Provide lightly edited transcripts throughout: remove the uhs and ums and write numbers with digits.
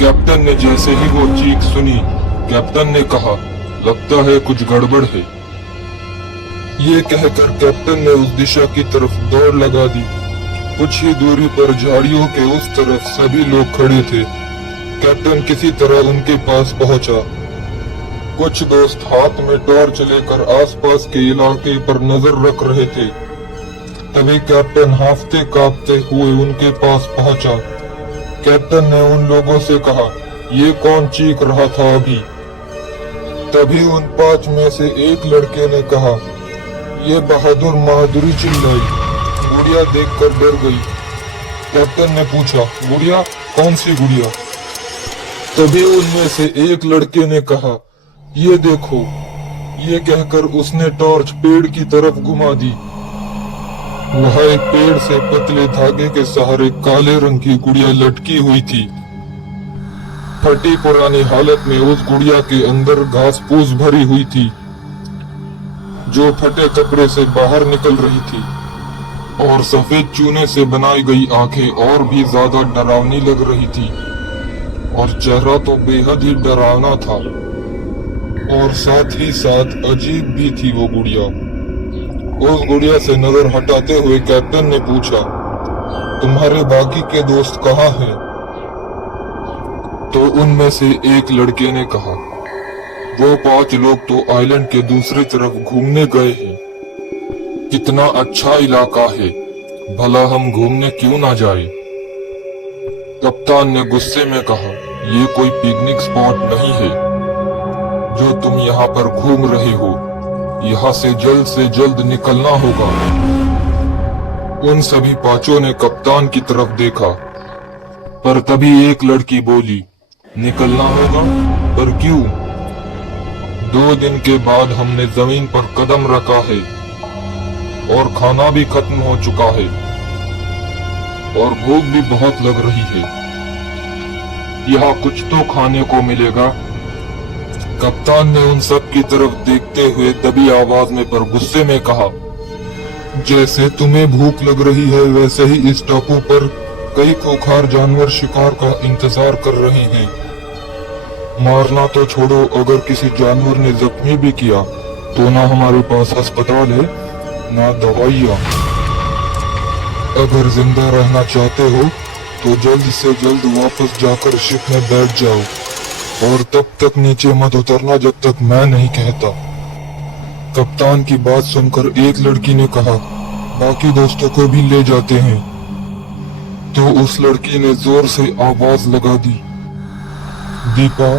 Captain ने जैसे ही वो चीख सुनी, कैप्टन ने कहा, लगता है कुछ गड़बड़ है। ये कहकर कैप्टन ने उस दिशा की तरफ दौड़ लगा दी। कुछ ही दूरी पर झाड़ियों के उस तरफ सभी लोग खड़े थे। कैप्टन किसी तरह उनके पास पहुंचा। कुछ दोस्त हाथ में टॉर्च लेकर आसपास के इलाके पर नजर रख रहे थे। तभी कैप्टन हांफते कांपते हुए उनके पास पहुंचा। कैप्टन ने उन लोगों से कहा, ये कौन चीख रहा था अभी? तभी उन 5 में से एक लड़के ने कहा, ये बहादुर माधुरी चिल्लाई। गुड़िया देखकर डर गई। कैप्टन ने पूछा, गुड़िया? कौन सी गुड़िया? तभी उनमें से एक लड़के ने कहा, ये देखो। ये कहकर उसने टॉर्च पेड़ की तरफ घुमा दी। वहां एक पेड़ से पतले धागे के सहारे काले रंग की गुड़िया लटकी हुई थी। फटी पुरानी हालत में उस गुड़िया के अंदर घास फूस भरी हुई थी, जो फटे कपड़े से बाहर निकल रही थी, और सफेद चूने से बनाई गई आंखें और भी ज्यादा डरावनी लग रही थी। और चेहरा तो बेहद ही डरावना था, और साथ ही साथ अजीब भी थी वो गुड़िया। उस गुड़िया से नजर हटाते हुए कैप्टन ने पूछा, तुम्हारे बाकी के दोस्त कहाँ हैं? तो उनमें से एक लड़के ने कहा, वो 5 लोग तो आइलैंड के दूसरी तरफ घूमने गए हैं। कितना अच्छा इलाका है, भला हम घूमने क्यों ना जाए? कप्तान ने गुस्से में कहा, ये कोई पिकनिक स्पॉट नहीं है जो तुम यहाँ पर घूम रहे हो। यहाँ से जल्द निकलना होगा। उन सभी 5 ने कप्तान की तरफ देखा, पर तभी एक लड़की बोली, निकलना होगा? पर क्यों? 2 दिन के बाद हमने जमीन पर कदम रखा है, और खाना भी खत्म हो चुका है, और भूख भी बहुत लग रही है। यहाँ कुछ तो खाने को मिलेगा। कप्तान ने उन सब की तरफ देखते हुए दबी आवाज में पर गुस्से में कहा, जैसे तुम्हें भूख लग रही है, वैसे ही इस टापू पर कई खूंखार जानवर शिकार का इंतजार कर रहे हैं। मारना तो छोड़ो, अगर किसी जानवर ने जख्मी भी किया तो ना हमारे पास अस्पताल है, ना दवाइयाँ। अगर जिंदा रहना चाहते हो तो जल्द से जल्द वापस जाकर शिप में बैठ जाओ, और तब तक नीचे मत उतरना जब तक मैं नहीं कहता। कप्तान की बात सुनकर एक लड़की ने कहा, बाकी दोस्तों को भी ले जाते हैं। तो उस लड़की ने जोर से आवाज लगा दी, दीपा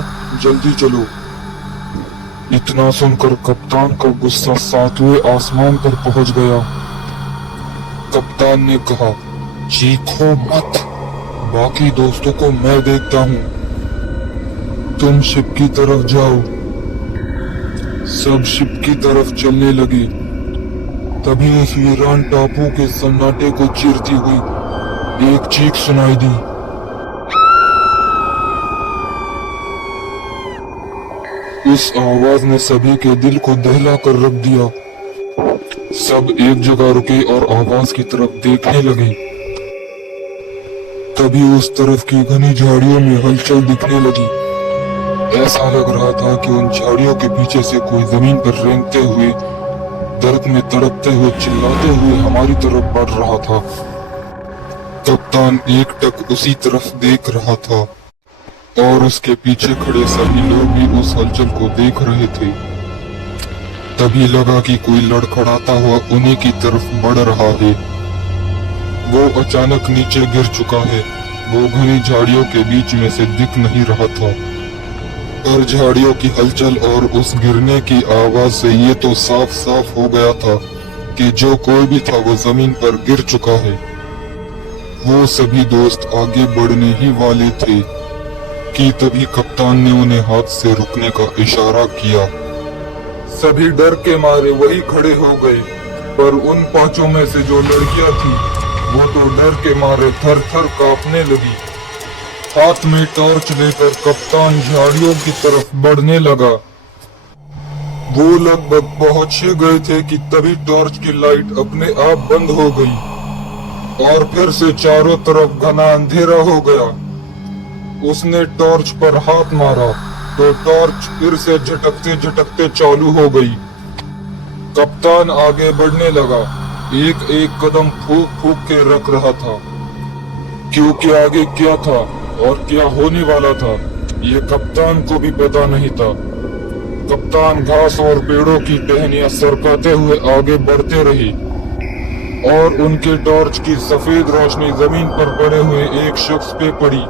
जल्दी चलो। इतना सुनकर कप्तान का गुस्सा 7वें आसमान पर पहुंच गया। कप्तान ने कहा, चीखो मत, बाकी दोस्तों को मैं देखता हूँ। तुम शिप की तरफ जाओ। सब शिप की तरफ चलने लगे। तभी उस वीरान टापू के सन्नाटे को चीरती हुई एक चीख सुनाई दी। उस आवाज ने सभी के दिल को दहला कर रख दिया। सब एक जगह रुके और आवाज की तरफ देखने लगे। तभी उस तरफ की घनी झाड़ियों में हलचल दिखने लगी। ऐसा लग रहा था कि उन झाड़ियों के पीछे से कोई जमीन पर रेंगते हुए, दर्द में तड़पते हुए, चिल्लाते हुए हमारी तरफ बढ़ रहा था। कप्तान एकटक उसी तरफ देख रहा था, और उसके पीछे खड़े सभी लोग भी उस हलचल को देख रहे थे। तभी लगा कि कोई लड़खड़ाता हुआ उन्हीं की तरफ बढ़ रहा है। वो अचानक नीचे गिर चुका है। वो घनी झाड़ियों के बीच में से दिख नहीं रहा था, पर झाड़ियों की हलचल और उस गिरने की आवाज से ये तो साफ साफ हो गया था कि जो कोई भी था वो जमीन पर गिर चुका है। वो सभी दोस्त आगे बढ़ने ही वाले थे कि तभी कप्तान ने उन्हें हाथ से रुकने का इशारा किया। सभी डर के मारे वही खड़े हो गए, पर उन 5 में से जो लड़कियां थी वो तो डर के मारे थर थर कांपने लगी। हाथ में टॉर्च लेकर कप्तान झाड़ियों की तरफ बढ़ने लगा। वो लगभग पहुंच ही गए थे कि तभी टॉर्च की लाइट अपने आप बंद हो गई, और फिर से चारों तरफ घना अंधेरा हो गया। उसने टॉर्च पर हाथ मारा तो टॉर्च फिर से झटकते झटकते चालू हो गई। कप्तान आगे बढ़ने लगा, एक एक कदम फूंक फूंक के रख रहा था, क्योंकि आगे क्या था और क्या होने वाला था ये कप्तान को भी पता नहीं था। कप्तान घास और पेड़ों की टहनियां सरकाते हुए आगे बढ़ते रहे और उनके टॉर्च की सफेद रोशनी जमीन पर पड़े हुए एक शख्स पे पड़ी।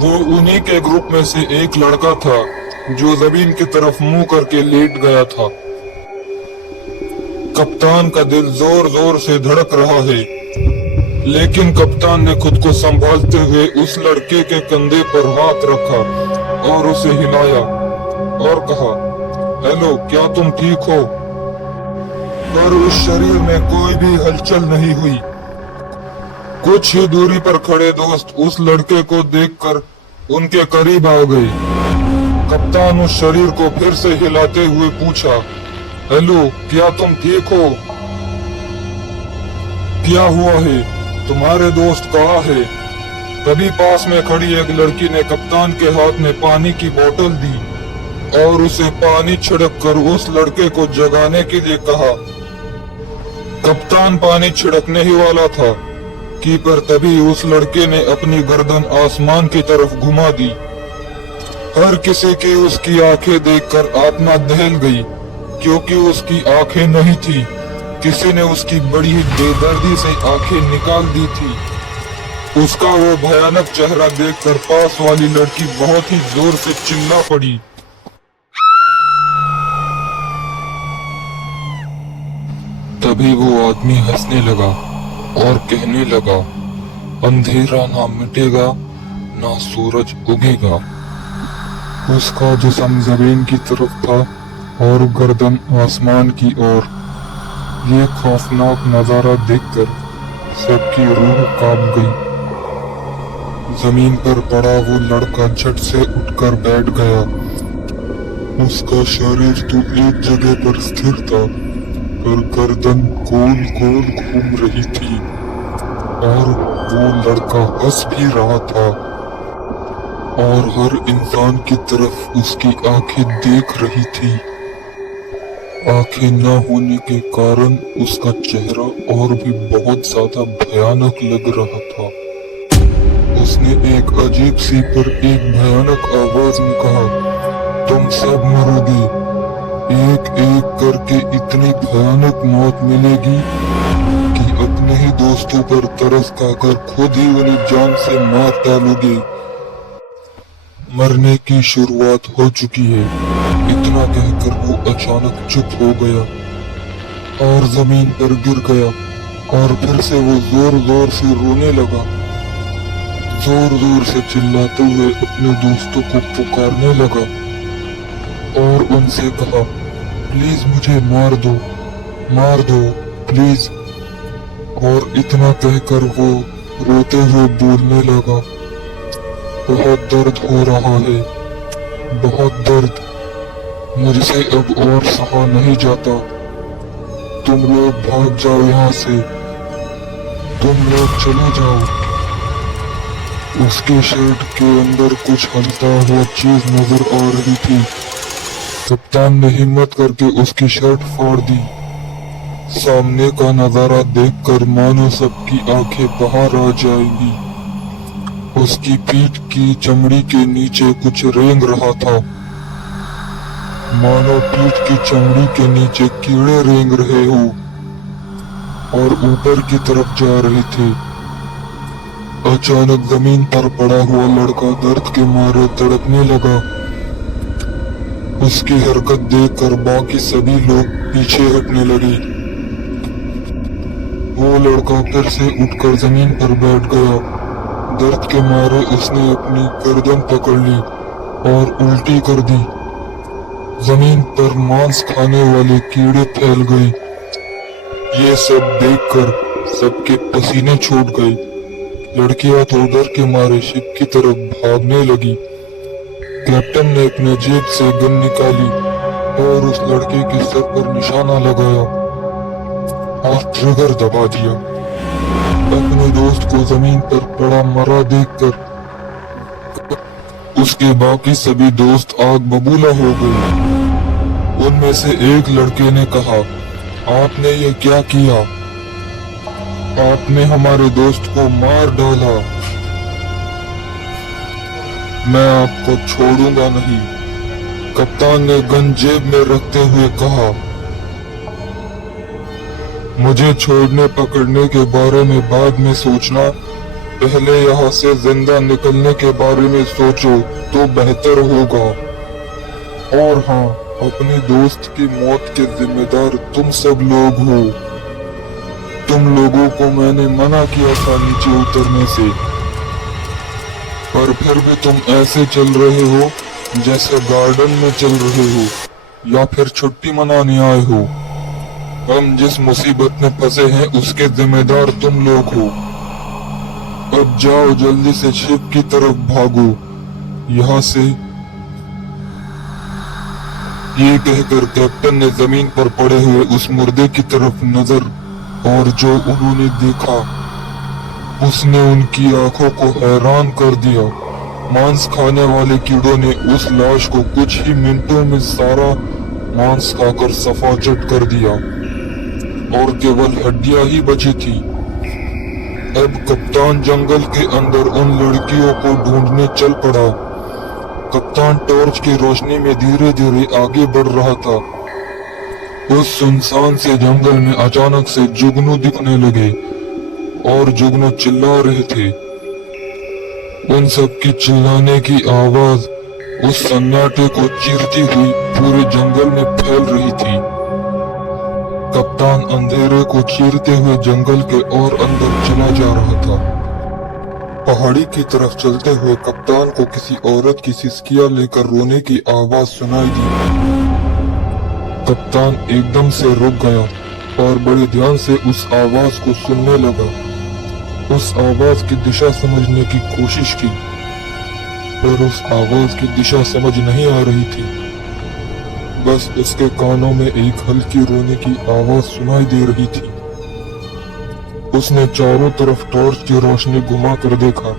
वो उन्हीं के ग्रुप में से एक लड़का था जो जमीन की तरफ मुंह करके लेट गया था। कप्तान का दिल जोर जोर से धड़क रहा है, लेकिन कप्तान ने खुद को संभालते हुए उस लड़के के कंधे पर हाथ रखा और उसे हिलाया और कहा, हेलो, क्या तुम ठीक हो? पर उस शरीर में कोई भी हलचल नहीं हुई। कुछ ही दूरी पर खड़े दोस्त उस लड़के को देखकर उनके करीब आ गए। कप्तान उस शरीर को फिर से हिलाते हुए पूछा, हेलो, क्या तुम ठीक हो? क्या हुआ है? तुम्हारे दोस्त कहाँ है? तभी पास में खड़ी एक लड़की ने कप्तान के हाथ में पानी की बोतल दी और उसे पानी छिड़क कर उस लड़के को जगाने के लिए कहा। कप्तान पानी छिड़कने ही वाला था कि पर तभी उस लड़के ने अपनी गर्दन आसमान की तरफ घुमा दी। हर किसी की उसकी आंखें देखकर आत्मा दहल गई, क्योंकि उसकी आंखें नहीं थी, किसी ने उसकी बड़ी बेदर्दी से आंखें निकाल दी थी। उसका वो भयानक चेहरा देखकर पास वाली लड़की बहुत ही जोर से चिल्ला पड़ी। तभी वो आदमी हंसने लगा और कहने लगा, अंधेरा ना मिटेगा ना सूरज उगेगा। उसका जिस्म जमीन की तरफ था और गर्दन आसमान की ओर। ये खौफनाक नजारा देखकर सबकी रूह कांप गई। जमीन पर पड़ा वो लड़का झट से उठकर बैठ गया। उसका शरीर तो एक जगह पर स्थिर था, पर गर्दन गोल गोल घूम रही थी और वो लड़का हंस भी रहा था और हर इंसान की तरफ उसकी आंखें देख रही थी। आंखें न होने के कारण उसका चेहरा और भी बहुत ज्यादा भयानक लग रहा था। उसने एक अजीब सी पर एक भयानक आवाज में कहा, तुम सब मरोगे, एक एक करके इतनी भयानक मौत मिलेगी कि अपने ही दोस्तों पर तरस खाकर खुद ही उन्हें जान से मार डालोगे। मरने की शुरुआत हो चुकी है। इतना कहकर वो अचानक चुप हो गया और जमीन पर गिर गया और फिर से वो जोर जोर से रोने लगा। जोर जोर से चिल्लाते हुए अपने दोस्तों को पुकारने लगा और उनसे कहा, प्लीज मुझे मार दो प्लीज। और इतना कहकर वो रोते हुए बोलने लगा, बहुत दर्द हो रहा है, बहुत दर्द, मुझसे अब और सहा नहीं जाता। तुम लोग भाग जाओ यहाँ से, तुम लोग चले जाओ। उसके शर्ट के अंदर कुछ हलता हुआ चीज नजर आ रही थी। कप्तान ने हिम्मत करके उसकी शर्ट फाड़ दी। सामने का नजारा देखकर मानो सबकी आंखें बाहर आ जाएंगी। उसकी पीठ की चमड़ी के नीचे कुछ रेंग रहा था, मानो पीठ की चमड़ी के नीचे कीड़े रेंग रहे हो और ऊपर की तरफ जा रहे थे। अचानक जमीन पर पड़ा हुआ लड़का दर्द के मारे तड़पने लगा। उसकी हरकत देखकर बाकी सभी लोग पीछे हटने लगे। वो लड़का फिर से उठकर जमीन पर बैठ गया। दर्द के मारे उसने अपनी गर्दन पकड़ ली और उल्टी कर दी। जमीन पर मांस खाने वाले कीड़े फैल गए। ये सब देखकर सबके पसीने छूट गए। लड़कियां तो डर के मारे शिप की तरफ भागने लगी। कैप्टन ने अपने जेब से गन निकाली और उस लड़के के सर पर निशाना लगाया और ट्रिगर दबा दिया। अपने दोस्त को जमीन पर पड़ा मरा देखकर उसके बाकी सभी दोस्त आग बबूला हो गए। उनमें से एक लड़के ने कहा, आपने ये क्या किया? आपने हमारे दोस्त को मार डाला। मैं आपको छोड़ूंगा नहीं, कप्तान ने गन जेब में रखते हुए कहा। मुझे छोड़ने पकड़ने के बारे में बाद में सोचना, पहले यहाँ से जिंदा निकलने के बारे में सोचो तो बेहतर होगा। और हाँ, अपने दोस्त की मौत के जिम्मेदार तुम सब लोग हो। तुम लोगों को मैंने मना किया था नीचे उतरने से, पर फिर भी तुम ऐसे चल रहे हो जैसे गार्डन में चल रहे हो या फिर छुट्टी मनाने आए हो। हम जिस मुसीबत में फंसे हैं उसके जिम्मेदार तुम लोग हो। अब जाओ, जल्दी से शिप की तरफ भागो यहाँ से। ये कहकर कैप्टन ने जमीन पर पड़े हुए उस मुर्दे की तरफ नजर, और जो उन्होंने देखा उसने उनकी आंखों को हैरान कर दिया। मांस खाने वाले कीड़ों ने उस लाश को कुछ ही मिनटों में सारा मांस खाकर सफाचट कर दिया और केवल हड्डियां ही बची थी। अब कप्तान जंगल के अंदर उन लड़कियों को ढूंढने चल पड़ा। कप्तान टॉर्च की रोशनी में धीरे धीरे आगे बढ़ रहा था। उस सुनसान से जंगल में अचानक से जुगनू दिखने लगे और जुगनू चिल्ला रहे थे। उन सब की चिल्लाने की आवाज उस सन्नाटे को चीरती हुई पूरे जंगल में फैल रही थी। कप्तान अंधेरे को चीरते हुए जंगल के और अंदर चला जा रहा था। पहाड़ी की तरफ चलते हुए कप्तान को किसी औरत की सिसकियां लेकर रोने की आवाज सुनाई दी। कप्तान एकदम से रुक गया और बड़े ध्यान से उस आवाज को सुनने लगा। उस आवाज की दिशा समझने की कोशिश की, पर उस आवाज की दिशा समझ नहीं आ रही थी। बस उसके कानों में एक हल्की रोने की आवाज सुनाई दे रही थी। उसने चारों तरफ टॉर्च की रोशनी घुमा कर देखा,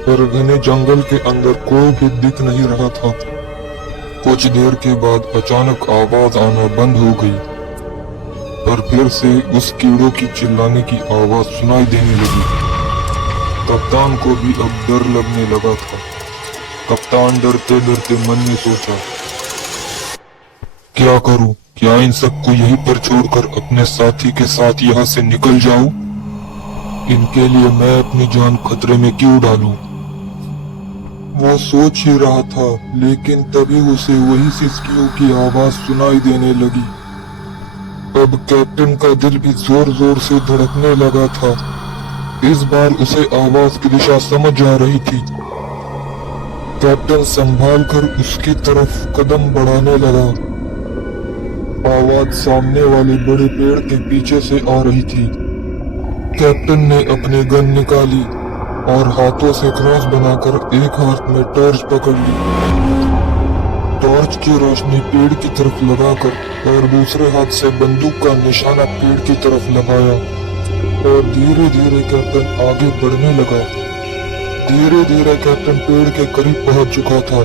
पर घने जंगल के अंदर कोई भी दिख नहीं रहा था। कुछ देर के बाद अचानक आवाज आना बंद हो गई, पर फिर से उस कीड़ों की चिल्लाने की आवाज सुनाई देने लगी। कप्तान को भी अब डर लगने लगा था। कप्तान डरते डरते मन में सोचा, क्या करूं? क्या इन सबको यहीं पर छोड़कर अपने साथी के साथ यहाँ से निकल जाऊं? इनके लिए मैं अपनी जान खतरे में क्यों डालूं? वो सोच ही रहा था, लेकिन तभी उसे वही सिसकियों की आवाज सुनाई देने लगी। अब कैप्टन का दिल भी जोर जोर से धड़कने लगा था। इस बार उसे आवाज की दिशा समझ आ रही थी। कैप्टन संभाल कर उसकी तरफ कदम बढ़ाने लगा। आवाज सामने वाले बड़े पेड़ के पीछे से आ रही थी। कैप्टन ने अपनी गन निकाली और हाथों से क्रॉस बनाकर एक हाथ में टॉर्च पकड़ ली। टॉर्च की रोशनी पेड़ की तरफ लगाकर और दूसरे हाथ से बंदूक का निशाना पेड़ की तरफ लगाया और धीरे धीरे कैप्टन आगे बढ़ने लगा। धीरे धीरे कैप्टन पेड़ के करीब पहुंच चुका था।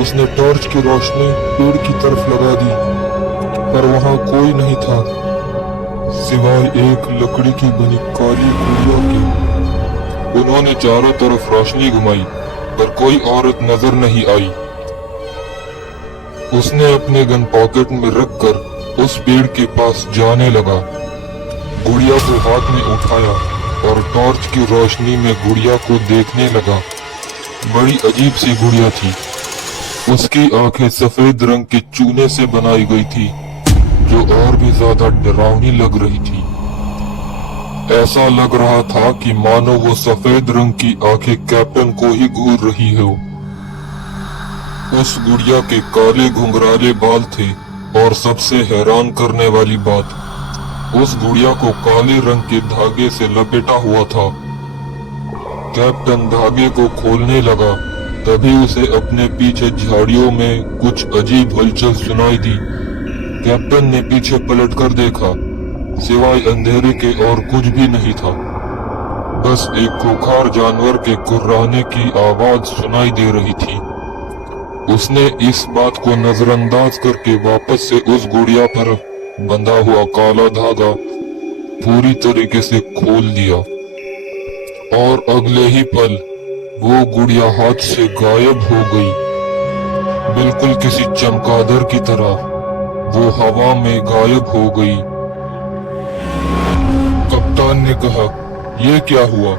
उसने टॉर्च की रोशनी पेड़ की तरफ लगा दी, पर वहां कोई नहीं था सिवाय एक लकड़ी की बनी काली गुड़िया के। उन्होंने चारों तरफ रोशनी घुमाई, पर कोई औरत नजर नहीं आई। उसने अपने गन पॉकेट में रखकर उस पेड़ के पास जाने लगा। गुड़िया को हाथ में उठाया और टॉर्च की रोशनी में गुड़िया को देखने लगा। बड़ी अजीब सी गुड़िया थी। उसकी आंखें सफेद रंग के चूने से बनाई गई थी, जो और भी ज्यादा डरावनी लग रही थी। ऐसा लग रहा था कि मानो वो सफेद रंग की आंखें कैप्टन को ही घूर रही हो। उस गुड़िया के काले घुंघराले बाल थे और सबसे हैरान करने वाली बात, उस गुड़िया को काले रंग के धागे से लपेटा हुआ था। कैप्टन धागे को खोलने लगा, तभी उसे अपने पीछे झाड़ियों में कुछ अजीब हलचल सुनाई दी। कैप्टन ने पीछे पलटकर देखा, सिवाय अंधेरे के और कुछ भी नहीं था। बस एक खूंखार जानवर के कुर्राने की आवाज सुनाई दे रही थी। उसने इस बात को नजरअंदाज करके वापस से उस गुड़िया पर बंधा हुआ काला धागा पूरी तरीके से खोल दिया और अगले ही पल वो गुड़िया हाथ से गायब हो गई। बिल्कुल किसी चमगादड़ की तरह वो हवा में गायब हो गई। कप्तान ने कहा, यह क्या हुआ?